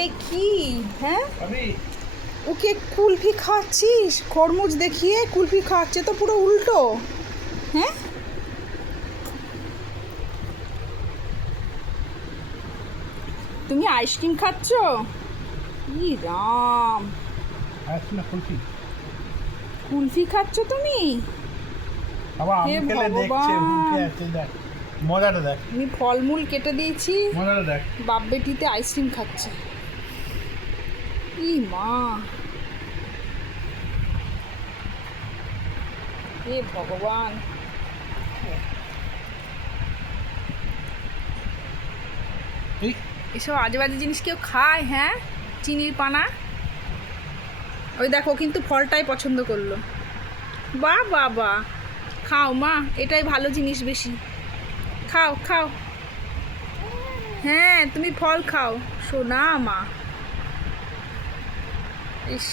এ কি? হ্যাঁ, ওকে কুলফি খাচ্ছিস? খরমুজ দেখিয়ে কুলফি খাচ্ছে তো পুরো উল্টো। হ্যাঁ, তুমি আইসক্রিম খাচ্ছ? ই রাম, কুলফি খাচ্ছ তুমি? হে ভগবান, মজাটা দেখ, আমি ফলমূল কেটে দিয়েছি, মজাটা দেখ। বাপ বেটিতে আইসক্রিম খাচ্ছে। ই মা, হে ভগবান। এসব আজে বাজে জিনিস কেউ খায়? হ্যাঁ, চিনির পানা। ওই দেখো, কিন্তু ফলটাই পছন্দ করলো। বাহ বাহ বাহ, খাও মা, এটাই ভালো জিনিস বেশি। খাও খাও, হ্যাঁ তুমি ফল খাও সোনা মা। ইস।